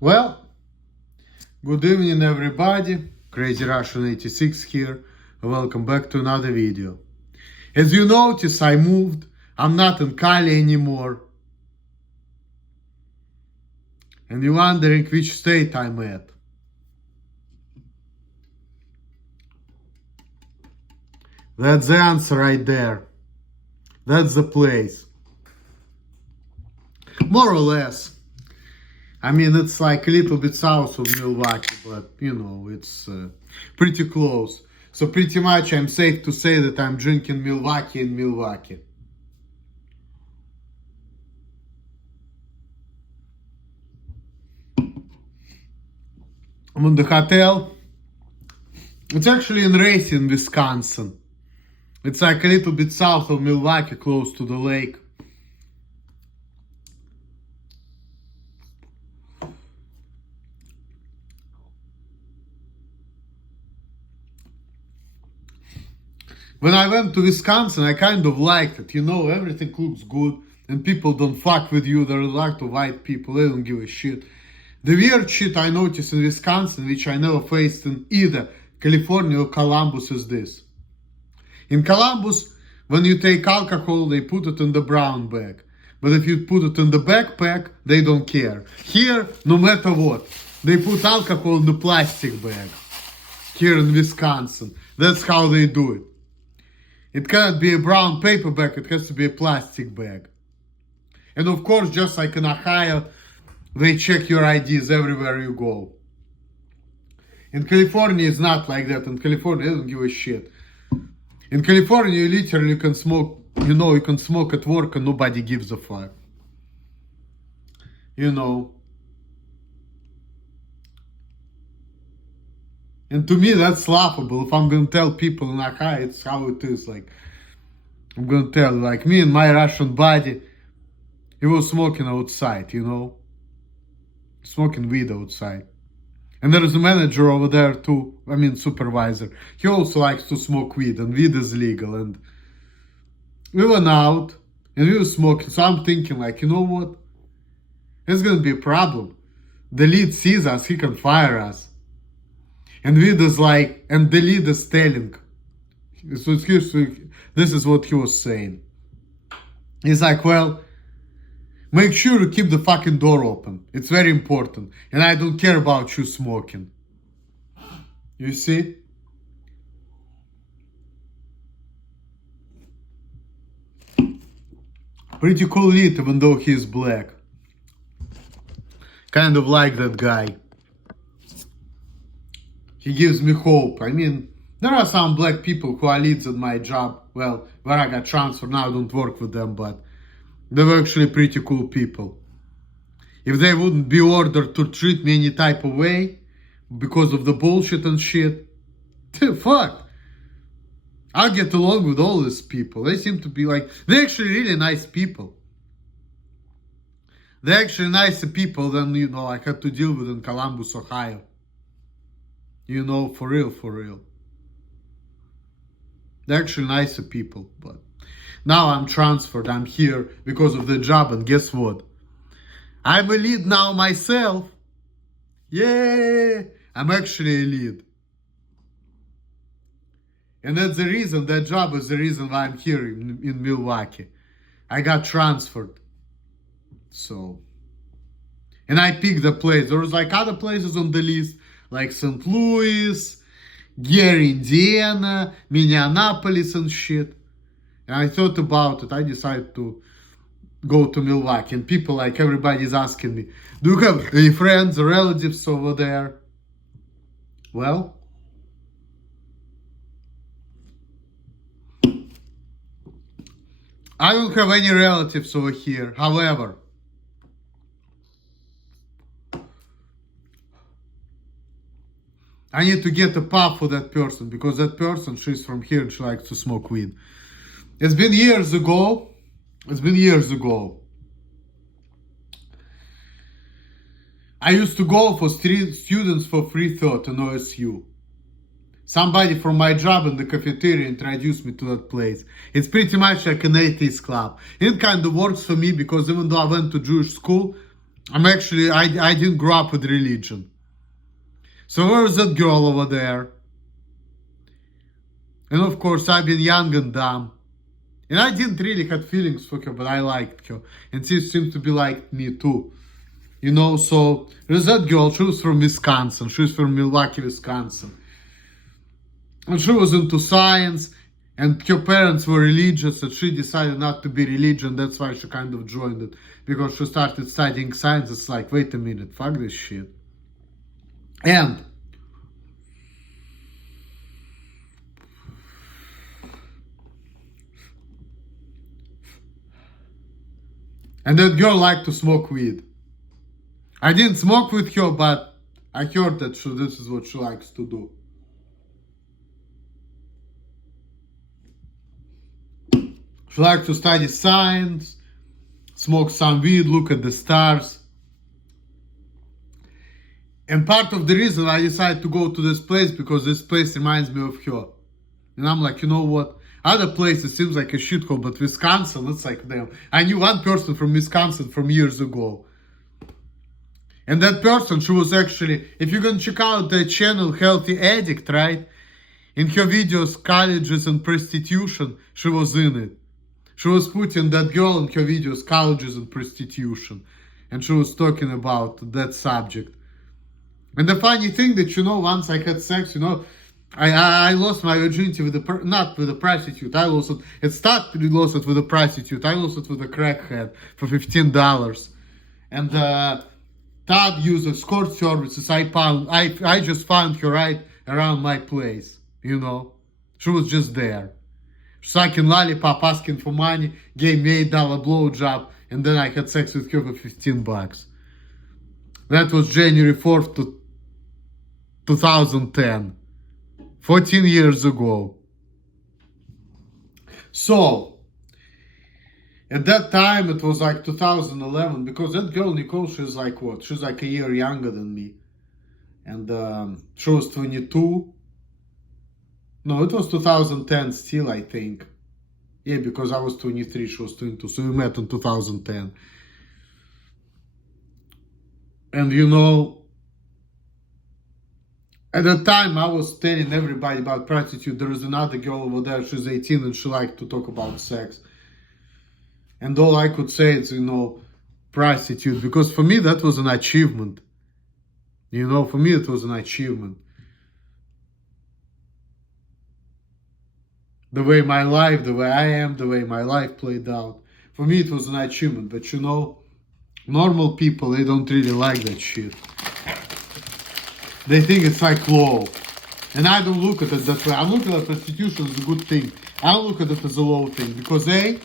Well, good evening everybody, Crazy Russian 86 here, welcome back to another video. As you notice, I moved, I'm not in Cali anymore. And you're wondering which state I'm at. That's the answer right there. That's the place. More or less. I mean, it's like a little bit south of Milwaukee, but you know, it's pretty close. So pretty much I'm safe to say that I'm drinking Milwaukee in Milwaukee. I'm in the hotel. It's actually in Racine, Wisconsin. It's like a little bit south of Milwaukee, close to the lake. When I went to Wisconsin, I kind of liked it. You know, everything looks good and people don't fuck with you. There are a lot of white people, they don't give a shit. The weird shit I noticed in Wisconsin, which I never faced in either California or Columbus, is this. In Columbus, when you take alcohol, they put it in the brown bag. But if you put it in the backpack, they don't care. Here, no matter what, they put alcohol in the plastic bag. Here in Wisconsin. That's how they do it. It cannot be a brown paper bag, it has to be a plastic bag. And of course, just like in Ohio, they check your IDs everywhere you go. In California, it's not like that. In California, they don't give a shit. In California, you literally can smoke, you know, you can smoke at work and nobody gives a fuck. You know. And to me, that's laughable. If I'm gonna tell people in Ohio, it's how it is. Like, I'm gonna tell, like, me and my Russian buddy, he was smoking outside, you know. Smoking weed outside. And there is a manager over there too, I mean supervisor. He also likes to smoke weed, and weed is legal. And we went out and we were smoking. So I'm thinking, like, you know what? It's gonna be a problem. The lead sees us, he can fire us. And weed is like, and the lead is telling. So this is what he was saying. He's like, well, make sure you keep the fucking door open. It's very important. And I don't care about you smoking. You see? Pretty cool lead, even though he's black. Kind of like that guy. He gives me hope. I mean, there are some black people who are leads at my job. Well, where I got transferred now, I don't work with them, but they were actually pretty cool people. If they wouldn't be ordered to treat me any type of way because of the bullshit and shit, fuck. I'll get along with all these people. They seem to be like, they're actually really nice people. They're actually nicer people than, you know, I had to deal with in Columbus, Ohio. You know, for real, for real. They're actually nicer people, but now I'm transferred, I'm here because of the job, and guess what? I'm a lead now myself. Yeah, I'm actually a lead. And that's the reason, that job is the reason why I'm here in Milwaukee. I got transferred. So, and I picked the place. There was like other places on the list, like St. Louis, Gary, Indiana, Minneapolis and shit. And I thought about it. I decided to go to Milwaukee. And people, like, everybody's asking me, do you have any friends or relatives over there? Well, I don't have any relatives over here. However, I need to get a puff for that person, because that person, she's from here and she likes to smoke weed. It's been years ago. I used to go for students for free thought in OSU. Somebody from my job in the cafeteria introduced me to that place. It's pretty much like an atheist club. It kind of works for me because even though I went to Jewish school, I didn't grow up with religion. So where was that girl over there? And of course, I've been young and dumb. And I didn't really have feelings for her, but I liked her. And she seemed to be like me too. You know, so there's that girl, she was from Wisconsin. She was from Milwaukee, Wisconsin. And she was into science, and her parents were religious, and she decided not to be religious. That's why she kind of joined it. Because she started studying science. It's like, wait a minute, fuck this shit. And that girl liked to smoke weed. I didn't smoke with her, but I heard that this is what she likes to do. She likes to study science, smoke some weed, look at the stars. And part of the reason I decided to go to this place, because this place reminds me of her. And I'm like, you know what? Other places seems like a shithole, but Wisconsin, it's like, damn. I knew one person from Wisconsin from years ago. And that person, she was actually, if you can check out the channel Healthy Addict, right? In her videos, colleges and prostitution, she was in it. She was putting that girl in her videos, colleges and prostitution. And she was talking about that subject. And the funny thing that, you know, once I had sex, you know, I lost my virginity with not with a prostitute. I lost it. It started lost it with a prostitute. I lost it with a crackhead for $15. And Todd used escort services. I just found her right around my place. You know, she was just there, sucking lollipop, asking for money, gave me $8 blowjob, and then I had sex with her for $15. That was January 4th, 2010. 14 years ago. So, at that time, it was like 2011, because that girl, Nicole, she's like what? She's like a year younger than me. And she was 22. No, it was 2010 still, I think. Yeah, because I was 23, she was 22. So we met in 2010. And you know, at the time, I was telling everybody about prostitute. There is another girl over there, she's 18, and she liked to talk about sex. And all I could say is, you know, prostitute. Because for me, that was an achievement. You know, for me, it was an achievement. The way my life, the way I am, the way my life played out. For me, it was an achievement. But you know, normal people, they don't really like that shit. They think it's like low. And I don't look at it that way. I look at prostitution as a good thing. I don't look at it as a low thing. Because A,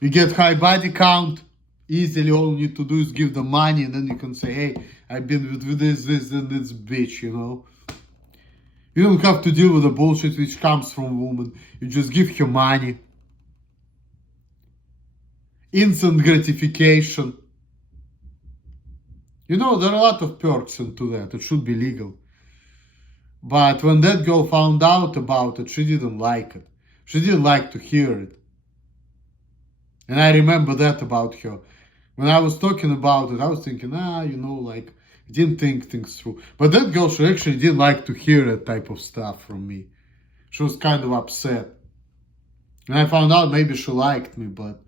you get high body count. Easily, all you need to do is give them money. And then you can say, hey, I've been with this, and this bitch, you know. You don't have to deal with the bullshit which comes from women. You just give her money. Instant gratification. You know, there are a lot of perks into that. It should be legal. But when that girl found out about it, she didn't like it. She didn't like to hear it. And I remember that about her. When I was talking about it, I was thinking, you know, like, I didn't think things through. But that girl, she actually didn't like to hear that type of stuff from me. She was kind of upset. And I found out maybe she liked me, but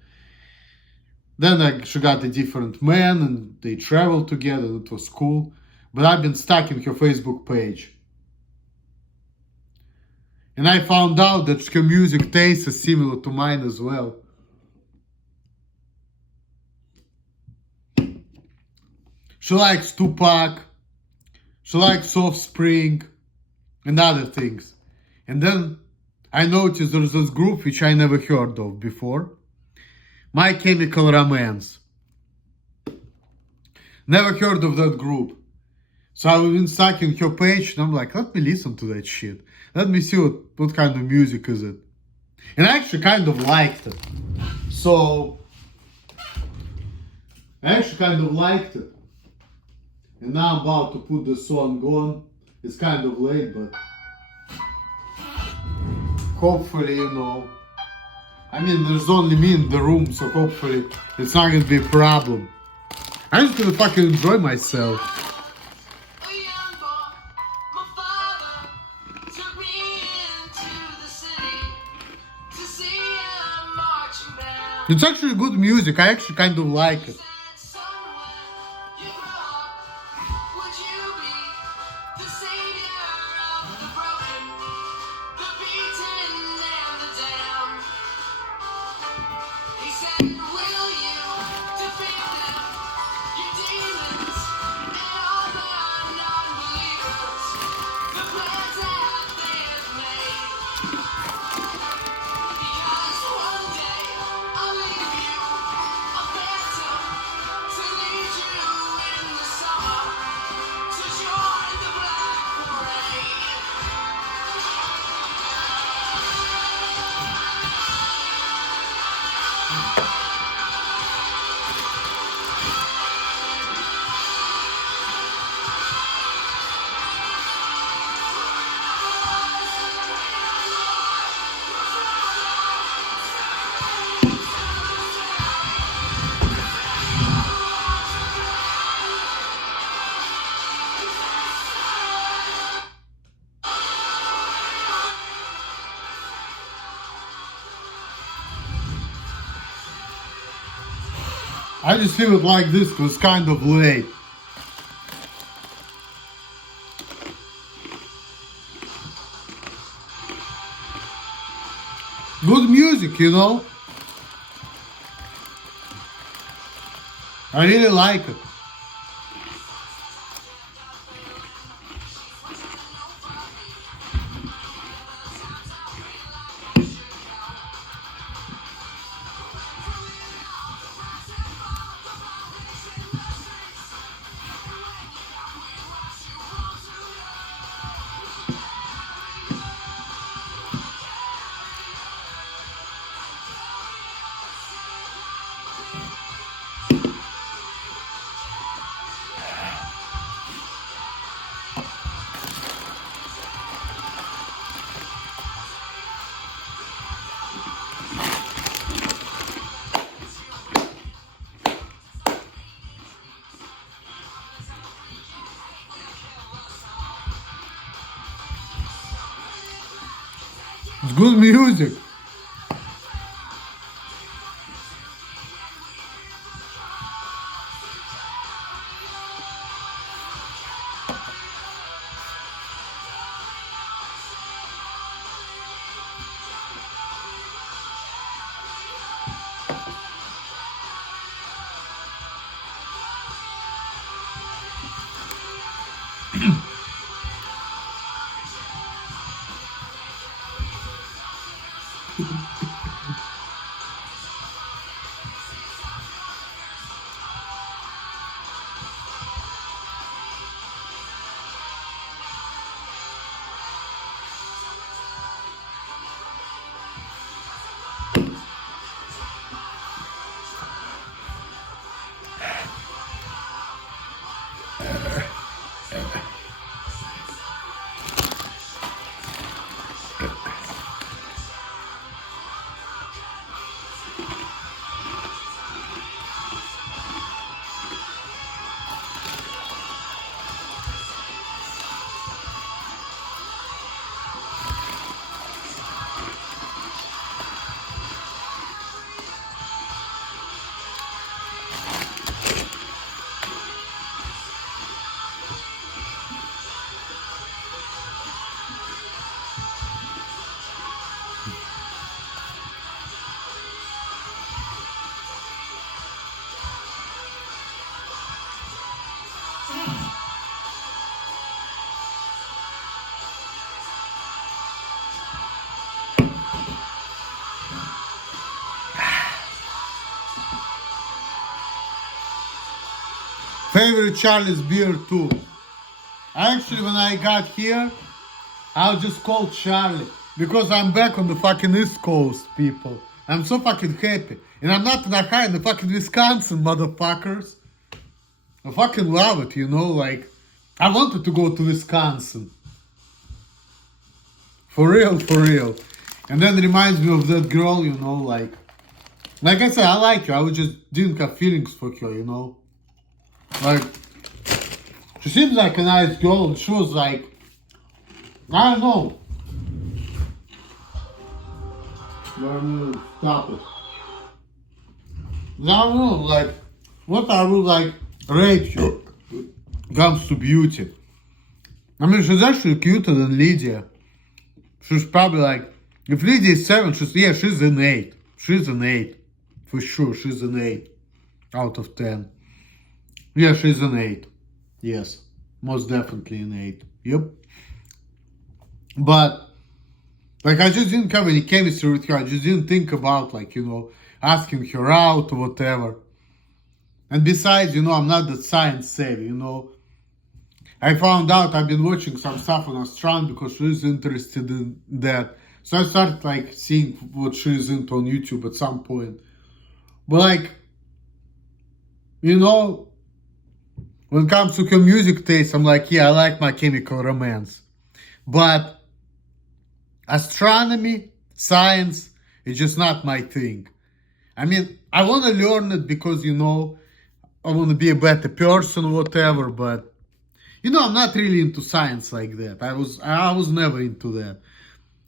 then she got a different man, and they traveled together, and it was cool. But I've been stuck in her Facebook page. And I found out that her music taste is similar to mine as well. She likes Tupac, she likes Offspring, and other things. And then I noticed there's this group which I never heard of before. My Chemical Romance. Never heard of that group. So I've been stuck in her page, and I'm like, let me listen to that shit. Let me see what kind of music is it. And I actually kind of liked it. So, I actually kind of liked it. And now I'm about to put the song on. It's kind of late, but hopefully, you know, I mean, there's only me in the room, so hopefully it's not gonna be a problem. I just gonna fucking enjoy myself. It's actually good music. I actually kind of like it. I just leave it like this because it's kind of late. Good music, you know. I really like it. It's good music. Favorite Charlie's beer too. Actually, when I got here, I was just called Charlie because I'm back on the fucking East Coast, people. I'm so fucking happy. And I'm not in Ohio, in the fucking Wisconsin, motherfuckers. I fucking love it, you know, like, I wanted to go to Wisconsin. For real, for real. And then it reminds me of that girl, you know, like I said, I like her. I just didn't have feelings for her, you know. Like, she seems like a nice girl, and she was like, I don't know. Let me stop it. I don't know, like, what I would like rate you comes to beauty. I mean, she's actually cuter than Lydia. She's probably like, if Lydia is 7, she's an 8. She's an 8. For sure, she's an 8 out of 10. Yeah, she's an 8. Yes, most definitely an 8. Yep. But, like, I just didn't have any chemistry with her. I just didn't think about, like, asking her out or whatever. And besides, I'm not that science savvy, I found out I've been watching some stuff on astronomy because she's interested in that. So I started, like, seeing what she's into on YouTube at some point. But, like, when it comes to her music taste, I'm like, yeah, I like My Chemical Romance. But astronomy, science, it's just not my thing. I mean, I want to learn it because, I want to be a better person or whatever, but, I'm not really into science like that. I was never into that.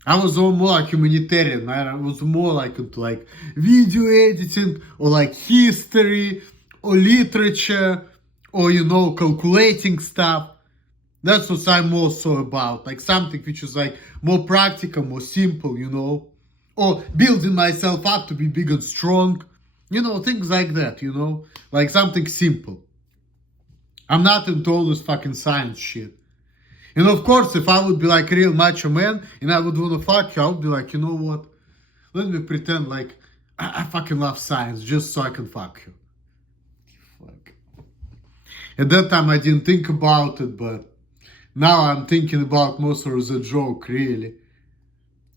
I was more like humanitarian. I was more like into like video editing or like history or literature or, calculating stuff. That's what I'm more so about. Like something which is like more practical, more simple, or building myself up to be big and strong. Things like that, like something simple. I'm not into all this fucking science shit. And of course, if I would be like a real macho man and I would want to fuck you, I would be like, you know what? Let me pretend like I fucking love science just so I can fuck you. Fuck. At that time, I didn't think about it, but now I'm thinking about Monster as a joke, really.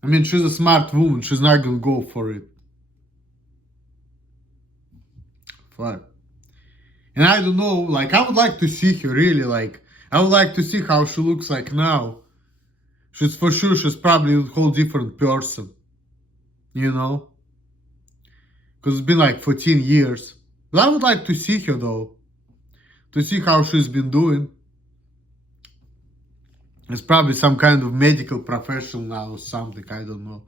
I mean, she's a smart woman. She's not gonna go for it. Fuck. And I don't know, like, I would like to see her, really, like, I would like to see how she looks like now. She's probably a whole different person, Because it's been like 14 years. But I would like to see her, though, to see how she's been doing. It's probably some kind of medical professional now or something, I don't know.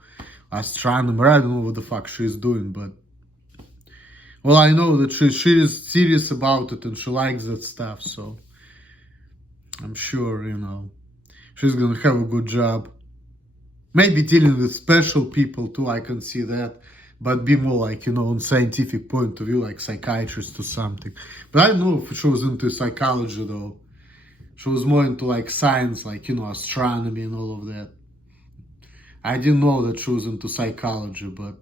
Astronomer, I don't know what the fuck she's doing, but... Well, I know that she is serious about it and she likes that stuff, so... I'm sure, she's gonna have a good job. Maybe dealing with special people too, I can see that. But be more like, on scientific point of view, like psychiatrist or something. But I don't know if she was into psychology though. She was more into like science, like, astronomy and all of that. I didn't know that she was into psychology, but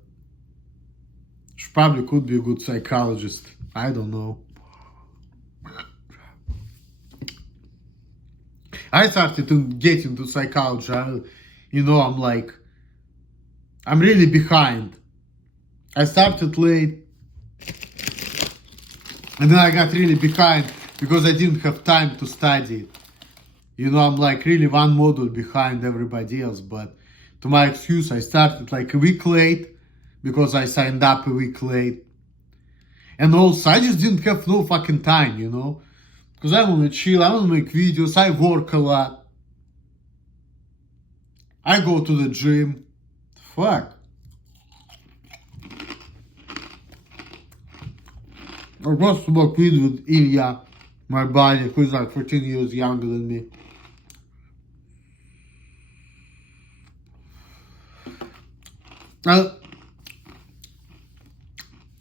she probably could be a good psychologist. I don't know. I started to get into psychology. I'm really behind. I started late. And then I got really behind because I didn't have time to study it. I'm like really one module behind everybody else. But to my excuse, I started like a week late because I signed up a week late. And also, I just didn't have no fucking time, Because I want to chill, I want to make videos, I work a lot. I go to the gym. Fuck. I was to smoke weed with Ilya, my buddy, who's like 14 years younger than me.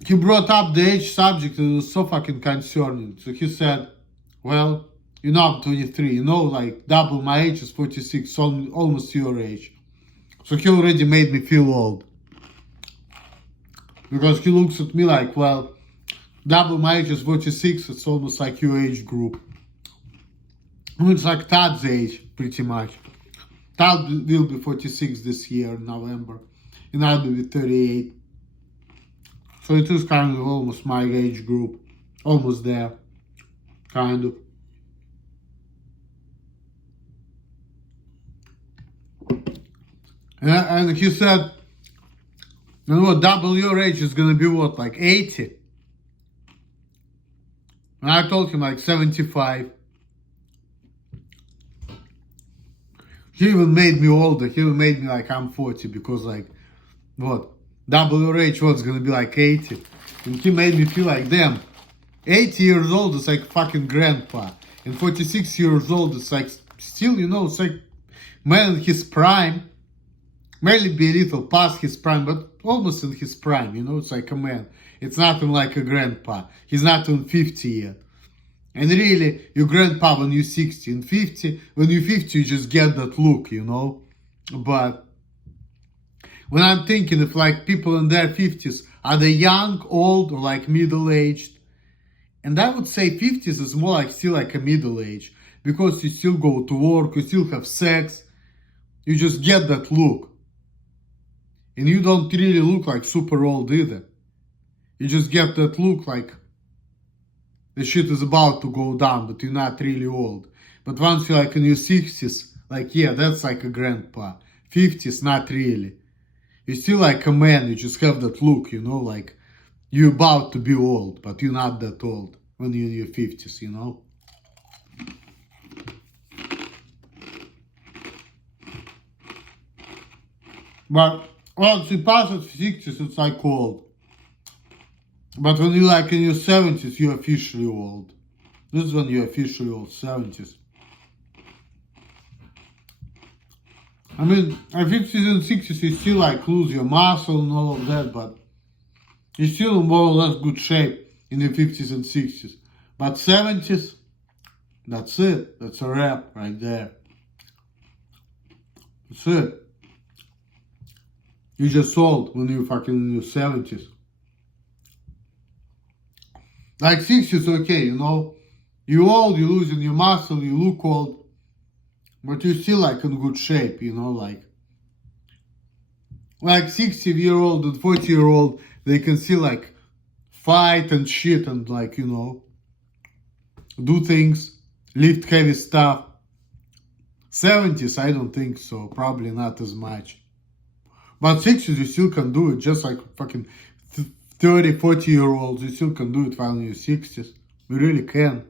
He brought up the age subject and it was so fucking concerning. So he said, well, I'm 23, like double my age is 46, almost your age. So he already made me feel old. Because he looks at me like, well, double my age is 46, it's almost like your age group. It's like Todd's age, pretty much. Todd will be 46 this year in November, and I'll be 38. So it is kind of almost my age group, almost there, kind of. And he said, double your age is gonna be what, like 80? And I told him like 75. He even made me older. He even made me like I'm 40 because like, what? WH was gonna be like 80. And he made me feel like, damn, 80 years old is like fucking grandpa. And 46 years old is like, still, it's like man in his prime. Maybe be a little past his prime, but almost in his prime, it's like a man. It's nothing like a grandpa. He's not even 50 yet. And really, your grandpa when you're 60 and 50, when you're 50, you just get that look, But when I'm thinking if like people in their 50s, are they young, old, or like middle-aged? And I would say 50s is more like still like a middle age. Because you still go to work, you still have sex. You just get that look. And you don't really look like super old either. You just get that look like the shit is about to go down, but you're not really old. But once you're like in your 60s, like, yeah, that's like a grandpa. 50s, not really. You're still like a man, you just have that look, like you're about to be old, but you're not that old when you're in your 50s, But once you pass at 60s, it's like old. But when you're like in your 70s, you're officially old. This is when you're officially old, 70s. I mean, at 50s and 60s, you still like lose your muscle and all of that, but you're still in more or less good shape in your 50s and 60s. But 70s, that's it. That's a wrap right there. That's it. You just old when you're fucking in your 70s. Like 60s, okay, You're old, you're losing your muscle, you look old. But you're still like in good shape, Like 60-year-old and 40-year-old, they can still like fight and shit and like, do things, lift heavy stuff. 70s, I don't think so. Probably not as much. But 60s, you still can do it, just like fucking 30, 40-year-olds, you still can do it while in your 60s. You really can.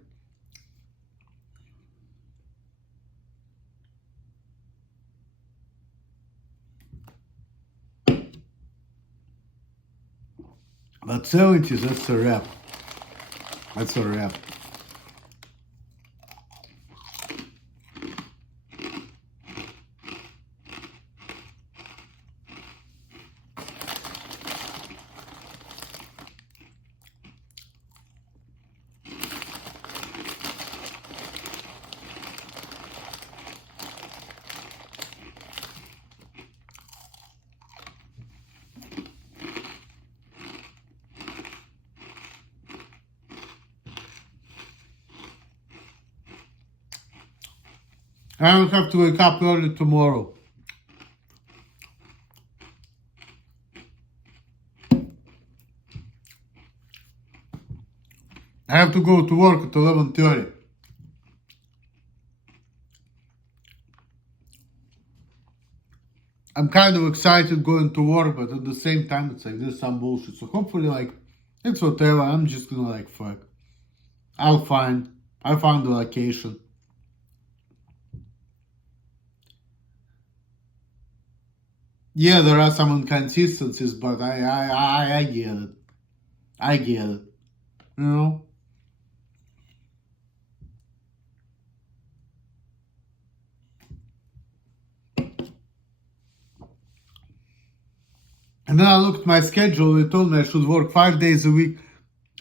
But 70s, that's a wrap. That's a wrap. I don't have to wake up early tomorrow. I have to go to work at 11:30. I'm kind of excited going to work, but at the same time, it's like there's some bullshit. So hopefully, like, it's whatever. I'm just gonna like fuck. I found the location. Yeah, there are some inconsistencies, but I get it. I get it. And then I looked at my schedule. They told me I should work 5 days a week,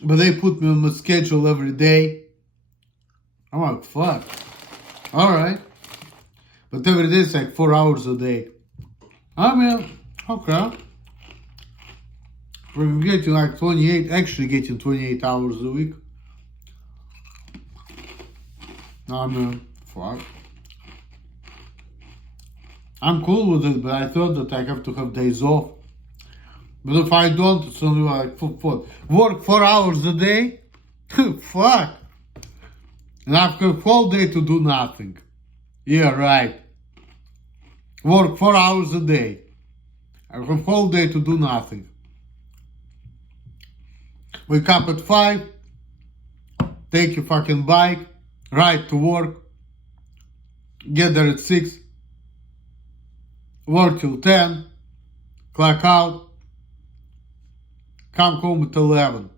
but they put me on my schedule every day. I'm like, fuck. Alright. But every day is like 4 hours a day. I mean, okay. We're getting like 28 hours a week. I mean, fuck. I'm cool with it, but I thought that I have to have days off. But if I don't, it's only like work 4 hours a day? Fuck. And I've got a whole day to do nothing. Yeah, right. Work 4 hours a day. I have a whole day to do nothing. Wake up at 5, take your fucking bike, ride to work, get there at 6, work till 10, clock out, come home at 11.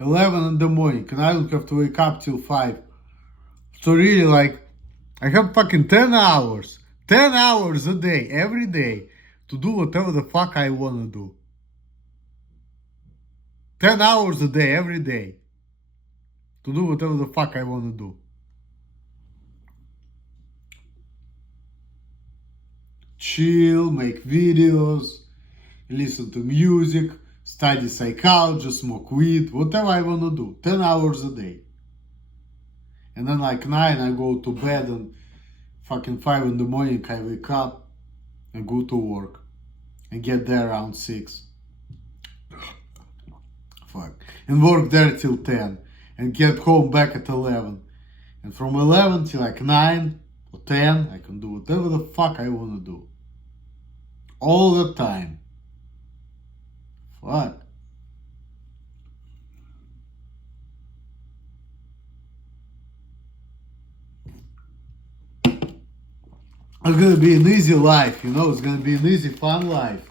11 in the morning, and I don't have to wake up till 5. So really, like, I have fucking 10 hours. 10 hours a day, every day, to do whatever the fuck I wanna do. 10 hours a day, every day, to do whatever the fuck I wanna do. Chill, make videos, listen to music, study psychology, smoke weed, whatever I wanna do. 10 hours a day. And then like 9 I go to bed, and fucking 5 in the morning I wake up and go to work and get there around 6. Fuck. And work there till 10 and get home back at 11. And from 11 till like 9 or 10 I can do whatever the fuck I wanna do. All the time. Fuck. It's gonna be an easy life, you know, it's gonna be an easy, fun life.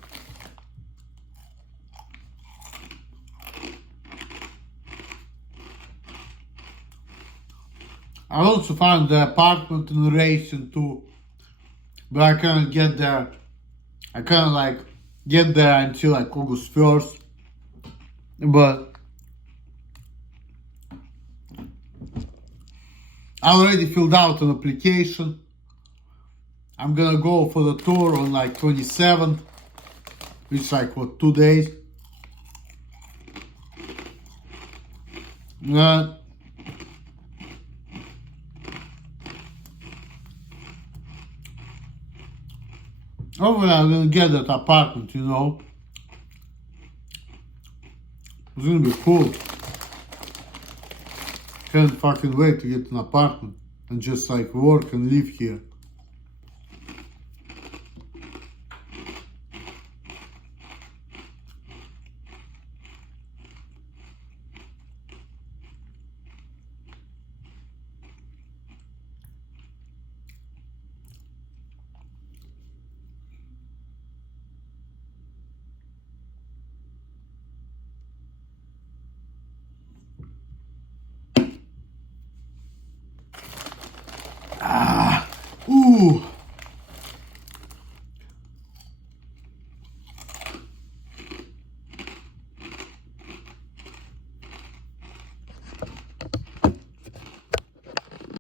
I also found the apartment in Racing too, but I can't get there. I can't like get there until like August 1st, but I already filled out an application. I'm gonna go for the tour on like 27th, which is like what, 2 days. Hopefully I'm gonna get that apartment, you know. It's gonna be cool. Can't fucking wait to get an apartment and just like work and live here.